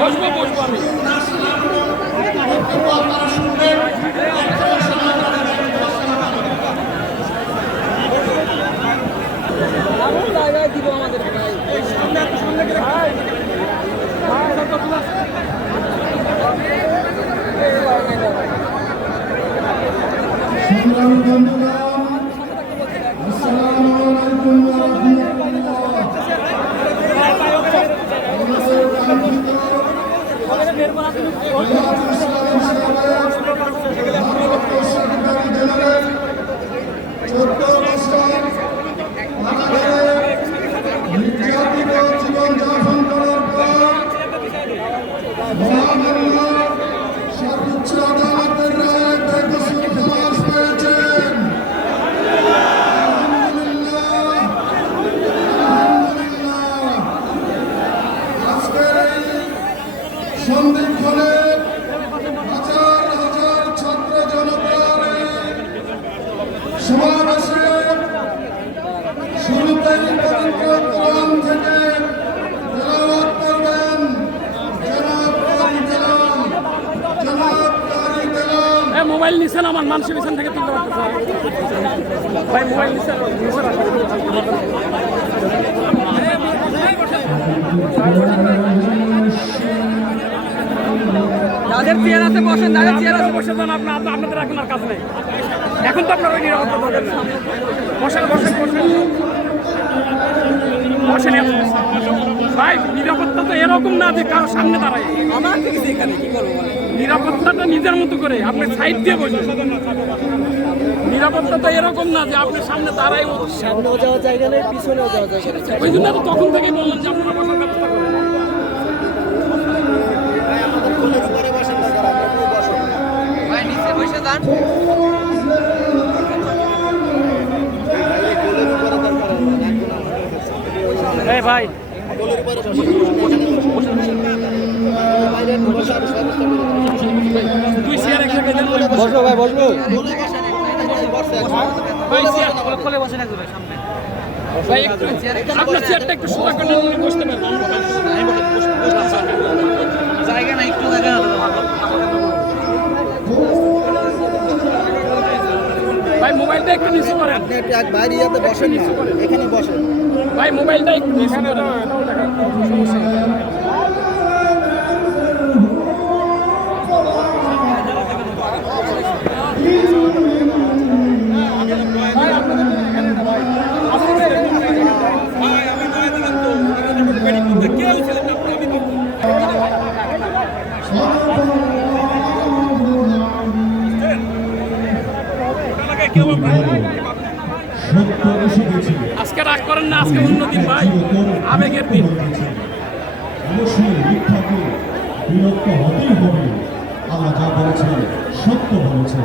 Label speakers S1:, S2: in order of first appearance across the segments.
S1: বসবো বসবো আমি।
S2: সংগ্রামী
S1: look at the নেই এখন তো আপনার ওই নিরাপত্তা দরকার নেই। বসেন বসেন বসেন। বসেন ভাই নিরাপত্তা তো এরকম না যে কারও সামনে দাঁড়ায়।
S3: আমার থেকে এখানে কি করব
S1: নিরাপত্তাটা নিজের মতো করে আপনি সাইড দিয়ে বসেন। নিরাপত্তা তো এরকম না যে আপনি সামনে দাঁড়াই
S3: সামনেও যাওয়া জায়গা নেই পিছনেও যাওয়া জায়গা
S1: ওই জন্য তখন থেকে বললাম যে আপনারা বসার ব্যবস্থা করেন।
S3: ভাই
S1: একটা।
S3: বসবো ভাই বসবো
S1: ভাই একটু আপনার চেয়ারটা একটু সোজা করে নিলে বসতে পারবেন
S3: জায়গা না একটু জায়গা
S1: ভাই মোবাইলটা একটু নিচু করেন।
S3: একটু এক বাইরে যাতে বসেন এখানে বসেন।
S1: ভাই মোবাইলটা একটু নিচু করেন সমস্যা নেই।
S2: সত্য এসে গেছে
S1: আজকে রাগ করেন না আজকে উন্নতি ভাই আবেগের দিন।
S2: অবশ্যই বিরক্ত হতেই হবে। আল্লাহ যা বলেছেন সত্য বলেছেন।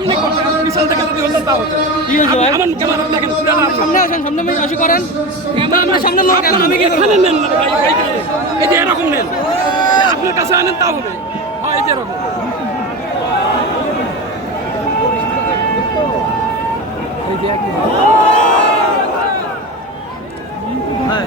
S3: সামনে
S1: করতে বিশাল থেকে যদি হলো তা ইয়ে আমার সামনে
S3: আসেন সামনে আমি আসি করেন।
S1: নেন মানে না এরকম নেন। হ্যাঁ, আপনার কাছে আনেন তা হবে। হ্যাঁ এই এরকম। হ্যাঁ।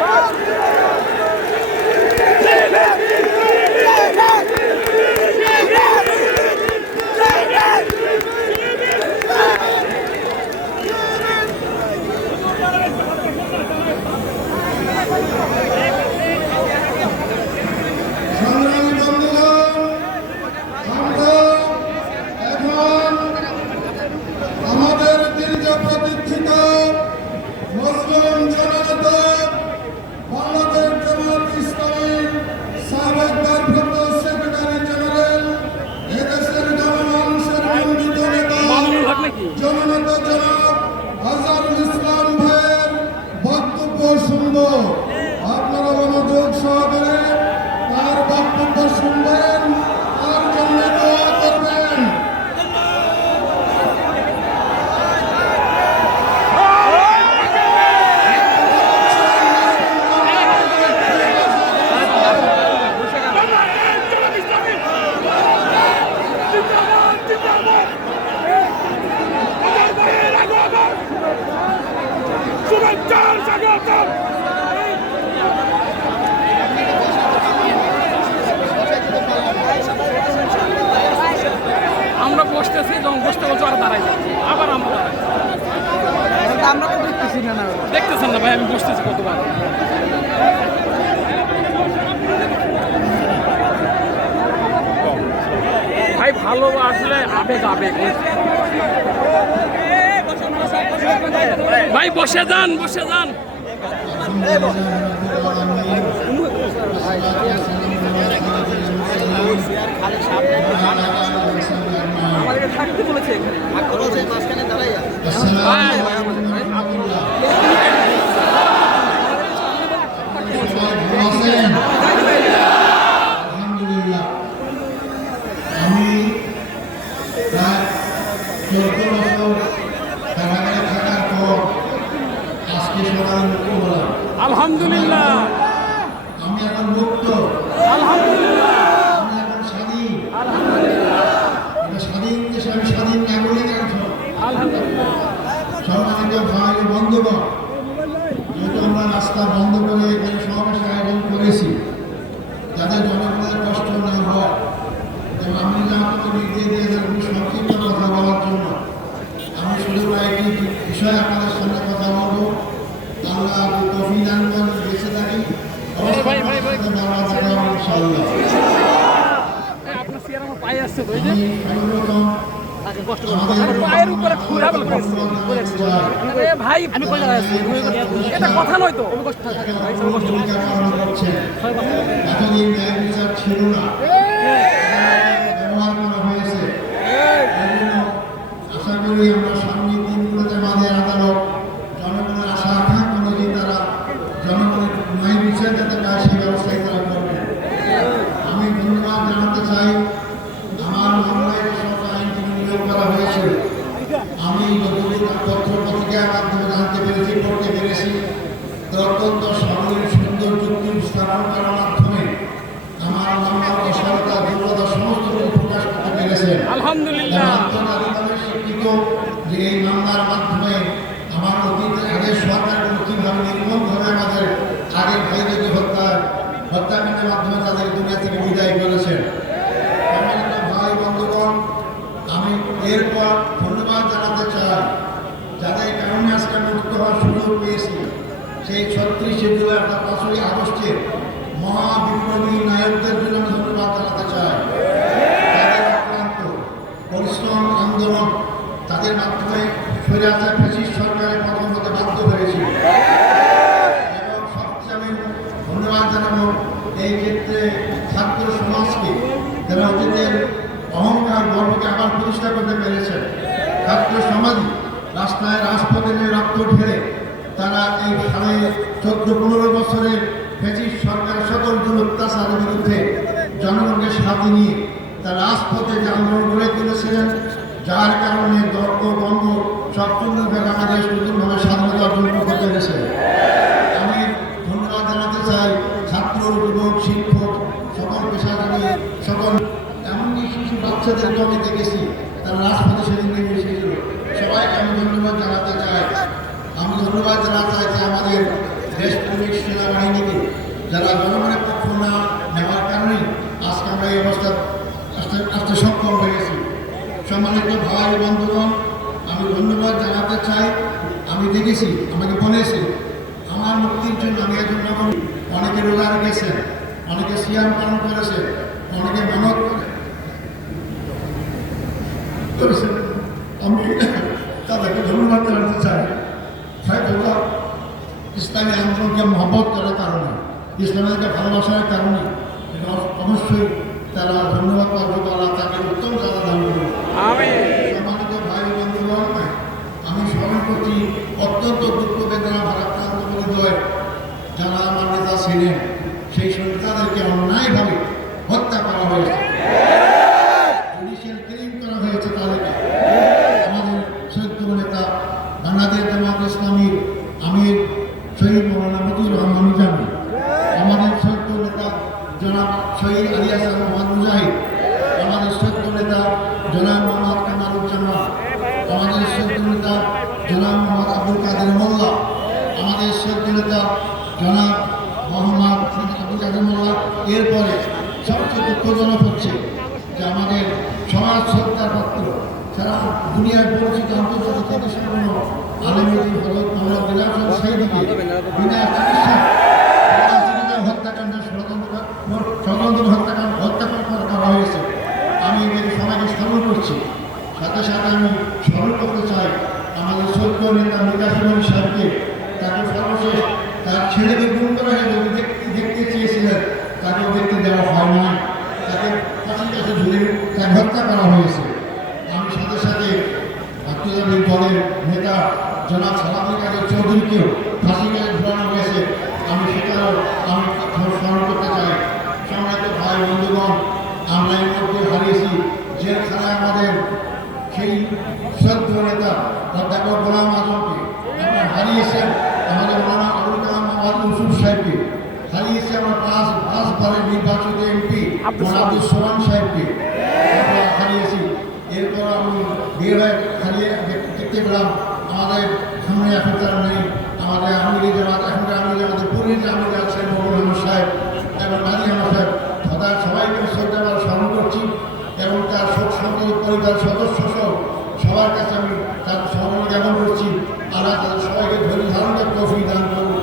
S1: ভাই আমি বসতেছি কতবার? ভাই ভালো আসলে আবেগ আবেগ। ভাই বসে যান বসে যান।
S3: আমাদেরকে থাকতে বলেছে এখানে। মাঝখানে
S2: দাঁড়াই আপনি যে আমাকে নির্দেশ দিয়েছেন খুব সংক্ষিপ্ত কথা বলার
S1: ভাই
S2: আমি
S1: কই জায়গায় এটা কথা নয় তো।
S2: ছিল না। করে আমরা এরপর ধন্যবাদ জানাতে চাই যাদের কারণে আজকে মুক্ত হওয়ার সুযোগ পেয়েছি। সেই ছত্রিশে জুলাই অর্থাৎ পাঁচই আগস্টের মহাবিপ্লবী নায়কদের জন্য আমি ধন্যবাদ জানাতে চাই। তাদের আক্রান্ত, পরিশ্রম, আন্দোলন, তাদের মাধ্যমে ফিরে আসা ছাত্র সমাধি রাস্তায় রাজপথে রক্ত ঢেলে তারা এই সাড়ে চোদ্দ পনেরো বছরের ব্রিটিশ সরকারের সকল দুল অত্যাচারের বিরুদ্ধে জনগণকে সাথে নিয়ে তারা রাজপথে যে আন্দোলন গড়ে তুলেছিলেন যার কারণে দর্প বঙ্গ সম্পূর্ণভাবে আমাদের নতুনভাবে স্বাধীনতা অর্জন করতে পেরেছে আমি ধন্যবাদ জানাতে চাই ছাত্র যুবক শিক্ষক সকল পেশাজীবী সকল এমনকি শিশু বাচ্চাদেরকে আমি দেখেছি তারা রাজপথে সেদিন নেমে এসেছিল সবাইকে আমি ধন্যবাদ জানাতে চাই আমি ধন্যবাদ জানাতে চাই যে আমাদের দেশপ্রেমিক সেনাবাহিনীকে যারা জনগণের পক্ষ না নেওয়ার কারণেই আজকে আমরা এই অবস্থা আসতে আসতে সক্ষম হয়েছি সম্মানিত ভাই বন্ধুগণ আমি ধন্যবাদ জানাতে চাই আমি দেখেছি আমাকে বলেছে আমার মুক্তির জন্য আমি একজন যখন অনেকে রোজা রেখেছেন, অনেকে সিয়াম পালন করেছেন, অনেকে মানব করেছেন আমি তাদেরকে ধন্যবাদ জানাতে চাই। হয়তো বা ইসলামী আন্দোলনকে মহব্বত করার কারণে, ইসলামীকে ভালোবাসার কারণে অবশ্যই তারা ধন্যবাদ পাওয়ার তারা তাকে উত্তম সাজা দান করবে সম্মানিত ভাই বন্ধুগণ আমি স্মরণ করছি অত্যন্ত দুঃখ বেদনা ভারাক্রান্ত হৃদয় যারা আমার নেতা ছিলেন সন্তানদেরকে অন্যায়ভাবে হত্যা করা হয়েছে। Amém. সদ্য নেতা অধ্যাপক গোলাম আজমকে। আমরা হারিয়েছেন আমাদের মৌলানা আবুল কালাম মোহাম্মদ ইউসুফ সাহেবকে। হারিয়েছে আমার পাঁচ পাঁচবারের নির্বাচিত এমপি আব্দুল সোহান সাহেবকে। আমরা হারিয়েছি। এরপর আমি বের হারিয়ে দেখতে পেলাম আমাদের সামনে এখন তারা নেই। আমাদের আমিরি জামাত এখনকার আমিরি জামাতের পুরীর আমির আছেন আহমদ সাহেব এবং নারী আহমদ সাহেব সদা সবাইকে শ্রদ্ধা স্মরণ করছি এবং তার শোক সন্তত পরিবার সদস্য সবার কাছে আমি তার স্মরণ জ্ঞাপন করছি। আল্লাহ তাদের সবাইকে ধৈর্য ধারণ করতে তৌফিক দান করুন।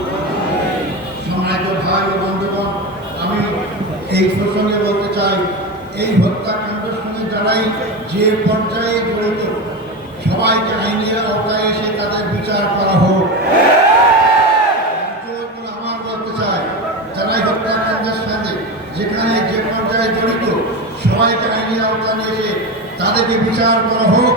S2: সম্মানিত ভাই বন্ধুগণ, আমি এই প্রসঙ্গে বলতে চাই, এই হত্যাকাণ্ডের সঙ্গে যারাই যে পর্যায়ে জড়িত, সবাইকে আইনের আওতায় এসে তাদের বিচার করা হোক। আমার বলতে চাই যারাই হত্যাকাণ্ডের সাথে যেখানে যে পর্যায়ে জড়িত, সবাইকে আইনের আওতায় এসে তাদেরকে বিচার করা হোক।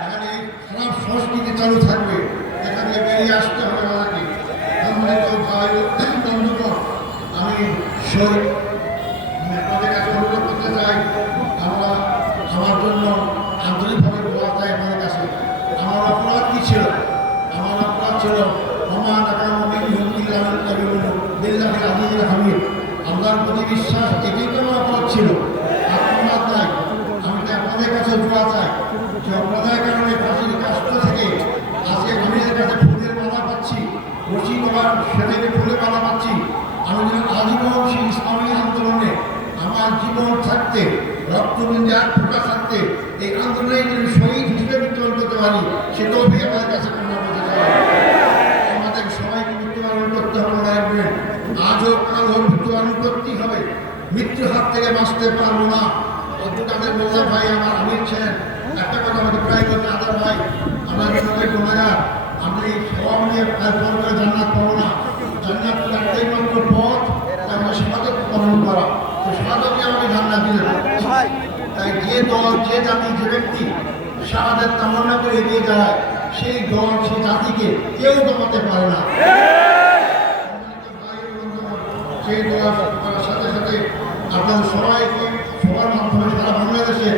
S2: এখানে এই খারাপ সংস্কৃতি চালু থাকবে এখান থেকে বেরিয়ে আসতে হবে আমাকে সম্মানিত ভাই ও বন্ধুগণ আমি শহীদ আমি আপনাদের কাছে অনুরোধ করতে চাই আমরা আমার জন্য আন্তরিকভাবে দোয়া চাই আপনাদের কাছে আমার অপরাধ কি ছিল আমার অপরাধ ছিল মহান আকামি বিল্লাহ আজিজ হামিদ আল্লাহর প্রতি বিশ্বাস এটাই তো আমার অপরাধ ছিল আর অপরাধ নাই আমি তো আপনাদের কাছে দোয়া চাই যে অপরাধের কারণে ফাঁসির কাষ্ট থেকে আজকে আমি এর কাছে ফুলের মালা পাচ্ছি রশি বাবার ছেলেকে ফুলের মালা পাচ্ছি আমি যেন আজীবন সেই ইসলামী আন্দোলনে আমার জীবন থাকতে রক্তবিন্দু এক ফোটা থাকতে এই আন্দোলনে যদি শহীদ হিসেবে বিতরণ করতে পারি সেটাও ভেবে আমাদের কাছে কামনা করতে চাই আমাদের সবাই মৃত্যুর হাত থেকে বাঁচতে পারব না। অধ্যকাদের মোল্লা ভাই আমার আমির ছিলেন একটা কথা আমাকে প্রায় বলতে আদার ভাই আমরা সবাই গুণাগার আমরা এই সব নিয়ে করে জান্নাত পাবো না। জান্নাত একটাই মাত্র পথ আমরা পালন করা। তো সমাজকে আমাকে জান্নাত দিলেন তাই যে দল যে জাতি যে ব্যক্তি তামান্না করে এগিয়ে যায় সেই দল সেই জাতিকে কেউ দমাতে পারে না। সেই সাথে আপনাদের সবাইকে সবার মাধ্যমে সারা বাংলাদেশে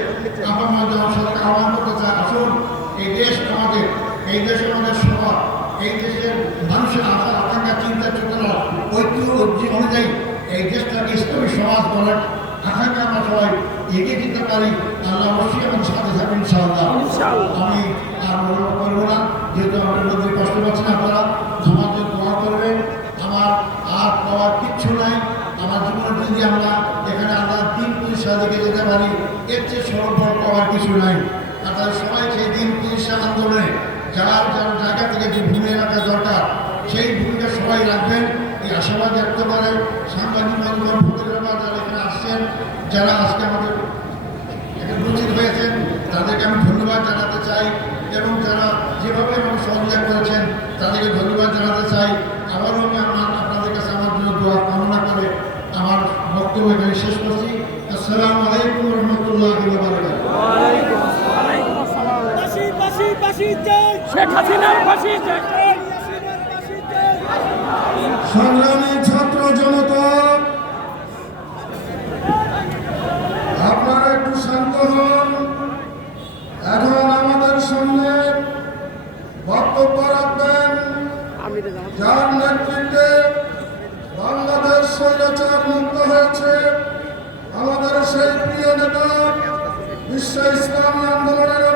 S2: আপনার যাওয়ার সাথে আহ্বান করতে চাই আসুন এই দেশ আমাদের এই দেশ আমাদের সবার এই দেশের মানুষের আশা আকাঙ্ক্ষা চিন্তা চেতনা ঐক্য ঐক্য অনুযায়ী এই দেশটাকে ইসলামী সমাজ গড়ার আকাঙ্ক্ষা আমরা সবাই এগিয়ে দিতে পারি আল্লাহ অবশ্যই এবং সাথে থাকবেন ইনশাআল্লাহ আমি আর মনে করব না যেহেতু আমাদের মধ্যে কষ্ট পাচ্ছেন আপনারা আমাদের দোয়া করবেন আমার আর পাওয়ার কিচ্ছু নাই আমার জীবনে যদি আমরা এখানে আল্লাহ দিন পুলিশা দিকে যেতে পারি এর চেয়ে সরল ফল পাওয়ার কিছু নাই আপনারা সবাই সেই দিন পুলিশা আন্দোলনে যার যার জায়গা থেকে যে ভূমিকা রাখা দরকার সেই ভূমিকা সবাই রাখবেন। এই আশাবাদ ব্যক্ত করে সাংবাদিক মাধ্যম ফটোগ্রাফার যারা এখানে আসছেন। যারা আজকে আমাদের এখানে উপস্থিত হয়েছেন তাদেরকে আমি ধন্যবাদ জানাতে চাই এবং যারা যেভাবে আমাকে সহযোগিতা করেছেন তাদেরকে ধন্যবাদ জানাতে চাই। আবারও আমি আপনার আপনাদের কাছে আমার জন্য দোয়া কামনা করে আমার বক্তব্য এখানে শেষ করছি। আসসালামু আলাইকুম রহমতুল্লাহ
S1: শেখ হাসিনার ফাঁসি।
S2: সংগ্রামী ছাত্র জনতা, আপনারা একটু শান্ত হন। এখন আমাদের সামনে বক্তব্য রাখবেন। যার নেতৃত্বে বাংলাদেশ স্বৈরাচার মুক্ত হয়েছে, আমাদের সেই প্রিয় নেতা বিশ্ব ইসলামী আন্দোলনের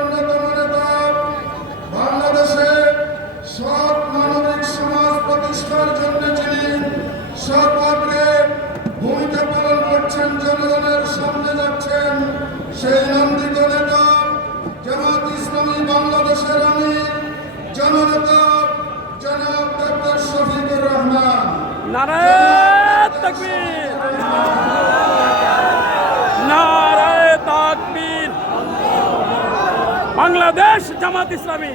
S2: জননেতা জনাব ডক্টর শফিকুর রহমান।
S1: নারায়ণ তাকবীর। নারায়ণ তাকবীর। বাংলাদেশ জামাত ইসলামী।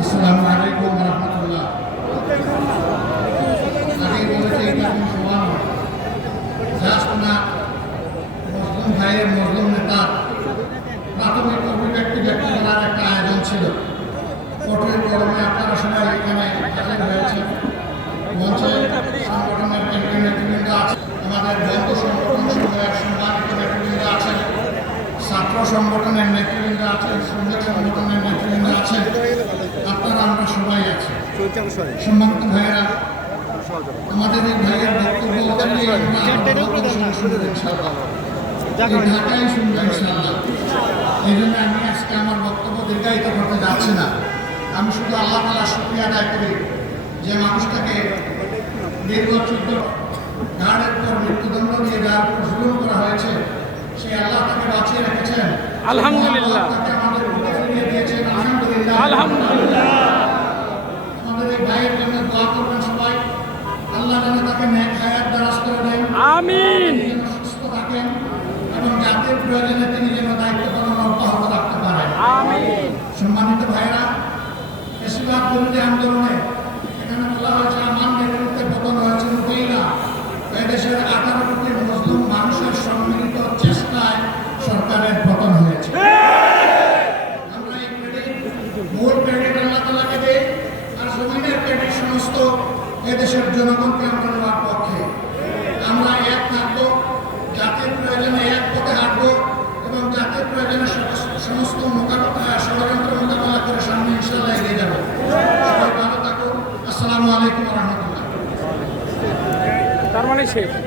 S2: আসসালামু আলাইকুম রহমতুল্লাহ। ভাইয়ের মুসলিম নেতা। প্রাথমিক অভিব্যক্তি ব্যক্ত করার একটা আয়োজন ছিল। কঠোর গরমে আপনারা সবাই এখানে হাজির হয়েছে মঞ্চে সংগঠনের নেতৃবৃন্দ আছে আমাদের বন্ধু সংগঠন সমূহের সম্মানিত নেতৃবৃন্দ আছেন ছাত্র সংগঠনের নেতৃবৃন্দ আছেন শ্রমিক সংগঠনের নেতৃবৃন্দ আছেন আপনারা আমরা সবাই আছি। সম্মানিত ভাইয়েরা আমাদের এই ভাইয়ের বক্তব্য ইনশাআল্লাহ। ঢাকায় শুনব ইনশাআল্লাহ। এই জন্য আমি আজকে আমার বক্তব্য দীর্ঘায়িত করতে যাচ্ছি না। আমি শুধু আল্লাহ তালা শুক্রিয়া আদায় করি যে মানুষটাকে দীর্ঘ চোদ্দ গার্ডের পর মৃত্যুদণ্ড দিয়ে যার উপর জুলুম করা হয়েছে সে আল্লাহ তাকে বাঁচিয়ে রেখেছেন।
S1: আলহামদুলিল্লাহ।
S2: আল্লাহ তাকে আমাদের ফিরিয়ে দিয়েছেন। আলহামদুলিল্লাহ।
S1: আলহামদুলিল্লাহ।
S2: আমাদের এই ভাইয়ের জন্য দোয়া করবেন সবাই। আল্লাহ যেন তাকে ন্যাক
S1: তার